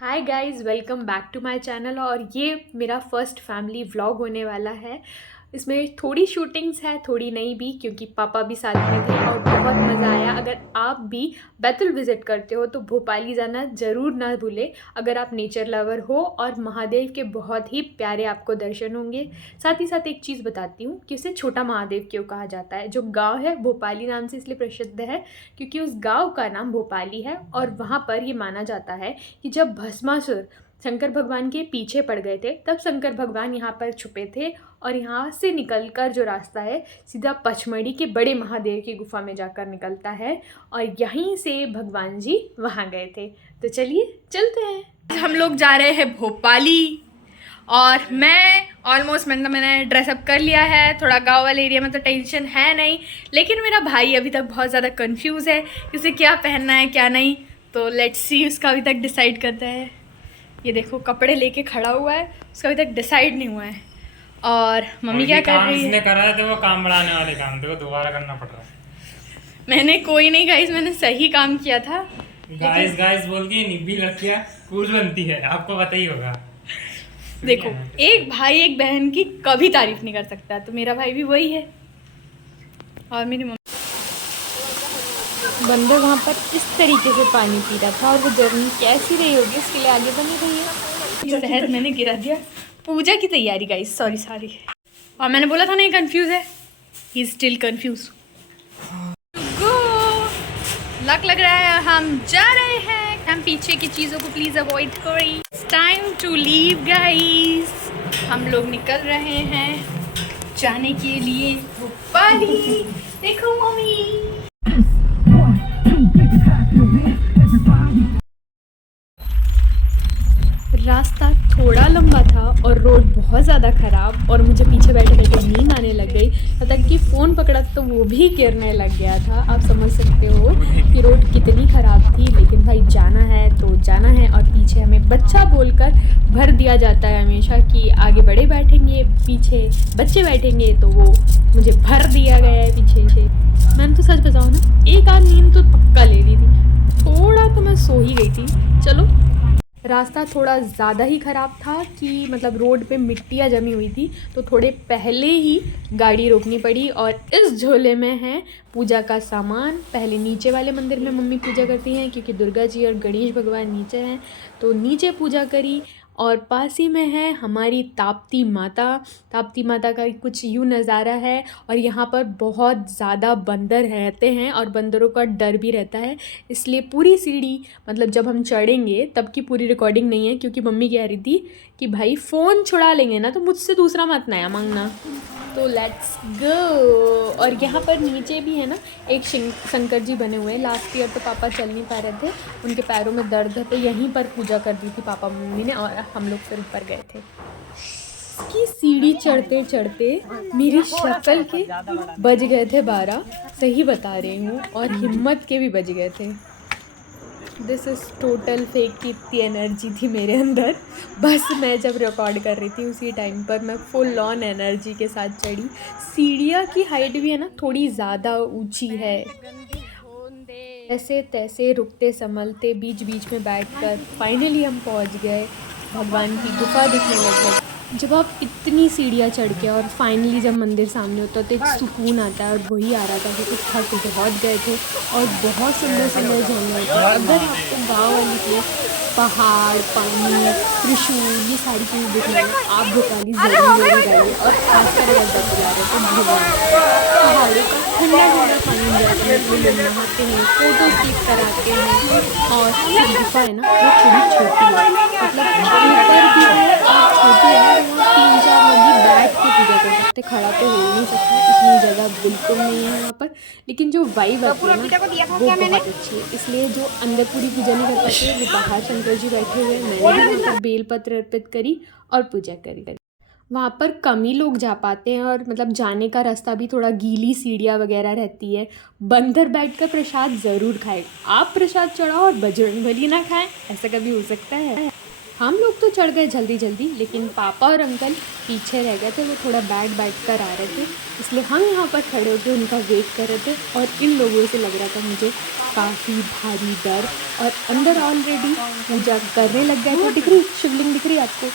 Hi guys, welcome back to my channel. और ये मेरा फर्स्ट फैमिली व्लॉग होने वाला है। इसमें थोड़ी शूटिंग्स है, थोड़ी नहीं भी, क्योंकि पापा भी साथ में थे और बहुत मज़ा आया। अगर आप भी बैतुल विज़िट करते हो तो भोपाली जाना ज़रूर ना भूलें, अगर आप नेचर लवर हो। और महादेव के बहुत ही प्यारे आपको दर्शन होंगे। साथ ही साथ एक चीज़ बताती हूँ कि उसे छोटा महादेव क्यों कहा जाता है। जो गाँव है भोपाली नाम से इसलिए प्रसिद्ध है क्योंकि उस गाँव का नाम भोपाली है। और वहाँ पर ये माना जाता है कि जब भस्मासुर शंकर भगवान के पीछे पड़ गए थे तब शंकर भगवान यहाँ पर छुपे थे। और यहाँ से निकलकर जो रास्ता है सीधा पचमढ़ी के बड़े महादेव की गुफा में जाकर निकलता है। और यहीं से भगवान जी वहाँ गए थे। तो चलिए चलते हैं। हम लोग जा रहे हैं भोपाली। और मैं ऑलमोस्ट मैंने ड्रेसअप कर लिया है। थोड़ा गांव वाले एरिया में तो टेंशन है नहीं, लेकिन मेरा भाई अभी तक बहुत ज़्यादा कंफ्यूज है कि उसे क्या पहनना है क्या नहीं। तो लेट्स सी, उसका अभी तक डिसाइड करता है। ये देखो कपड़े लेके खड़ा हुआ है, उसका अभी तक डिसाइड नहीं हुआ है। और मम्मी क्या कर रही है? करा है तो वो काम बढ़ाने वाले काम थे, वो दोबारा करना पड़ रहा है। मैंने कोई नहीं गाइस, मैंने सही काम किया था। गाइस गाइस बोल के निब्बी लड़कियां कूल बनती है, आपको पता ही होगा। देखो, एक भाई एक बहन की कभी तारीफ नहीं कर सकता, तो मेरा भाई भी वही है। और मेरी मम्मी बंदर वहाँ पर इस तरीके से पानी पी रहा था। और वो जर्नी कैसी रही होगी इसके लिए आगे बनी रही है। शहद मैंने गिरा दिया। पूजा की तैयारी गाइस, सॉरी। और मैंने बोला था ना ये कंफ्यूज है। He is still confuse. Go luck लग रहा है, हम जा रहे हैं। हम पीछे की चीज़ों को प्लीज़ अवॉइड करें। Time to leave guys. हम लोग निकल रहे हैं जाने के लिए भोपाली। देखो मम्मी, रास्ता थोड़ा लंबा था और रोड बहुत ज़्यादा ख़राब। और मुझे पीछे बैठे बैठे नींद आने लग गई, यहाँ तक कि फ़ोन पकड़ा तो वो भी गिरने लग गया था। आप समझ सकते हो कि रोड कितनी ख़राब थी। लेकिन भाई जाना है तो जाना है। और पीछे हमें बच्चा बोलकर भर दिया जाता है हमेशा कि आगे बड़े बैठेंगे, पीछे बच्चे बैठेंगे। तो वो मुझे भर दिया गया है पीछे से। मैंने तो सच बताऊँ ना, एक आध नींद तो पक्का ले ली थी, थोड़ा तो मैं सो ही गई थी। चलो, रास्ता थोड़ा ज़्यादा ही ख़राब था कि मतलब रोड पे मिट्टियाँ जमी हुई थी, तो थोड़े पहले ही गाड़ी रोकनी पड़ी। और इस झोले में है पूजा का सामान। पहले नीचे वाले मंदिर में मम्मी पूजा करती हैं क्योंकि दुर्गा जी और गणेश भगवान नीचे हैं, तो नीचे पूजा करी। और पास ही में है हमारी ताप्ती माता। ताप्ती माता का कुछ यूँ नज़ारा है। और यहाँ पर बहुत ज़्यादा बंदर रहते हैं और बंदरों का डर भी रहता है, इसलिए पूरी सीढ़ी मतलब जब हम चढ़ेंगे तब की पूरी रिकॉर्डिंग नहीं है, क्योंकि मम्मी कह रही थी कि भाई फ़ोन छुड़ा लेंगे ना तो मुझसे दूसरा मत नया मांगना। तो लेट्स गो। और यहाँ पर नीचे भी है ना एक शंकर जी बने हुए हैं। लास्ट ईयर तो पापा चल नहीं पा रहे थे, उनके पैरों में दर्द है, तो यहीं पर पूजा कर दी थी पापा मम्मी ने। और हम लोग फिर ऊपर गए थे। इसकी सीढ़ी चढ़ते चढ़ते मेरी शक्ल के बज गए थे 12, सही बता रही हूँ। और हिम्मत के भी बज गए थे। दिस इज़ टोटल फेक की इतनी एनर्जी थी मेरे अंदर। बस मैं जब रिकॉर्ड कर रही थी उसी टाइम पर मैं फुल ऑन एनर्जी के साथ चढ़ी। सीढ़ियाँ की हाइट भी है ना थोड़ी ज़्यादा ऊंची है। ऐसे तैसे रुकते संभलते बीच बीच में बैठकर फाइनली हम पहुंच गए। भगवान की गुफा दिखने लग गई। जब आप इतनी सीढ़ियाँ चढ़ के और फाइनली जब मंदिर सामने होता है तो एक सुकून आता है। और वही आ रहा था क्योंकि थक बहुत गए थे और बहुत सुंदर सुंदर झरने होते हैं। अगर आपको गाँव वाली प्लेस, पहाड़, पानी, त्रिशूल, ये सारी चीज़ दिख रही है, आप भोपाली ज़रूर जाइए। और खासकर अगर बैतुल आ रहे तो पहाड़ों का ठंडा ठंडा पानी जाते हैं, लोग नहाते हैं, फ़ोटो क्लिक कराते हैं। और जो गुफा है ना वो थोड़ी छोटी है, मतलब ऊपर भी है और छोटी है ना, तो वहाँ 3-4 लोग ही बैठ के पूजा कर सकते, खड़ा तो हो ही नहीं सकता, इतनी जगह बिल्कुल नहीं है वहाँ पर। लेकिन जो वाइब आती है ना वो बहुत अच्छी है। इसलिए जो अंदर पूरी पूजा नहीं कर पाते वो बाहर शंकर जी बैठे हुए हैं। मैंने भी वहाँ पर बेलपत्र अर्पित करी और पूजा करी। वहाँ पर कम ही लोग जा पाते हैं और मतलब जाने का रास्ता भी थोड़ा गीली सीढ़ियाँ वगैरह रहती है। बंदर बैठकर प्रसाद ज़रूर खाए। आप प्रसाद चढ़ाओ और बजरंगबली ना खाएं, ऐसा कभी हो सकता है? हम लोग तो चढ़ गए जल्दी जल्दी, लेकिन पापा और अंकल पीछे रह गए थे। वो थोड़ा बैठ कर आ रहे थे, इसलिए हम यहाँ पर खड़े होकर उनका वेट कर रहे थे। और इन लोगों से लग रहा था मुझे काफ़ी भारी डर। और अंदर ऑलरेडी पूजा करने लग गए थे। दिख रही शिवलिंग, दिख रही आपको?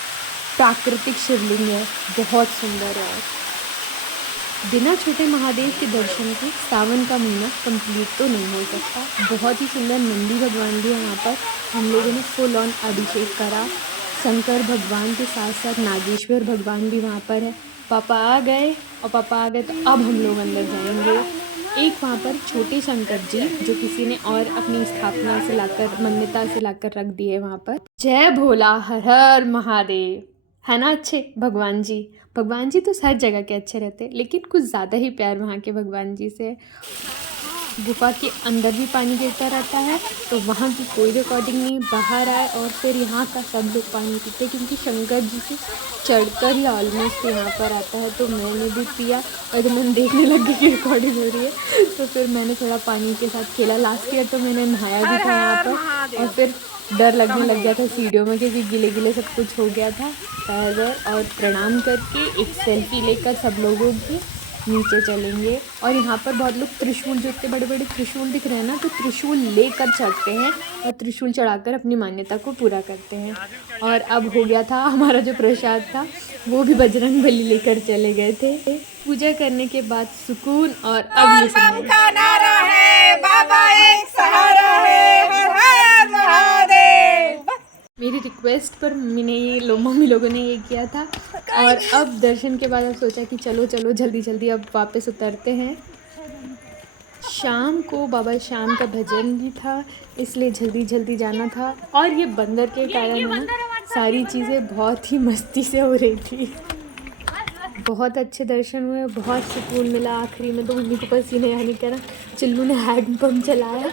प्राकृतिक शिवलिंग है, बहुत सुंदर है। बिना छोटे महादेव के दर्शन के सावन का महीना कंप्लीट तो नहीं हो सकता। बहुत ही सुंदर नंदी भगवान भी है यहाँ पर। हम लोगों ने फुल ऑन अभिषेक करा। शंकर भगवान के साथ साथ नागेश्वर भगवान भी वहाँ पर है। पापा आ गए, और पापा आ गए तो अब हम लोग अंदर जाएंगे। एक वहाँ पर छोटे शंकर जी जो किसी ने और अपनी स्थापना से लाकर, मान्यता से लाकर रख दिए वहाँ पर। जय भोला, हर हर महादेव। है ना अच्छे भगवान जी? भगवान जी तो हर जगह के अच्छे रहते, लेकिन कुछ ज़्यादा ही प्यार वहाँ के भगवान जी से। गुफा के अंदर भी पानी गिरता रहता है, तो वहाँ की कोई रिकॉर्डिंग नहीं। बाहर आए और फिर यहाँ का सब लोग पानी पीते, क्योंकि शंकर जी से चढ़कर ही ऑलमोस्ट यहाँ पर आता है। तो मैंने भी पिया, और जब मैंने देखने लगी कि रिकॉर्डिंग हो रही है तो फिर मैंने थोड़ा पानी के साथ खेला। लास्ट ईयर तो मैंने नहाया भी था यहाँ पर, और फिर डर लगने लग गया था सीढ़ियों में, क्योंकि गिले गिले सब कुछ हो गया था। और प्रणाम करके एक सेल्फी लेकर सब लोगों की नीचे चलेंगे। और यहाँ पर बहुत लोग त्रिशूल, जो इतने बड़े बड़े त्रिशूल दिख रहे हैं ना, तो त्रिशूल लेकर चढ़ते हैं और त्रिशूल चढ़ाकर अपनी मान्यता को पूरा करते हैं। और अब हो गया था हमारा जो प्रसाद था, वो भी बजरंग बली लेकर चले गए थे। पूजा करने के बाद सुकून। और अब ये सुनिए। का नारा है, बाबा एक सहारा है, हर हर महादेव। मेरी रिक्वेस्ट पर मम्मी लोगों ने ये किया था। और अब दर्शन के बाद अब सोचा कि चलो चलो जल्दी जल्दी अब वापस उतरते हैं। शाम को बाबा श्याम का भजन भी था, इसलिए जल्दी जल्दी जाना था। और ये बंदर के कारण ना सारी चीज़ें बहुत ही मस्ती से हो रही थी। बहुत अच्छे दर्शन हुए, बहुत सुकून मिला। आखिरी में तो मम्मी को पसीने आने के कारण चिल्लू ने हैंड पंप चलाया।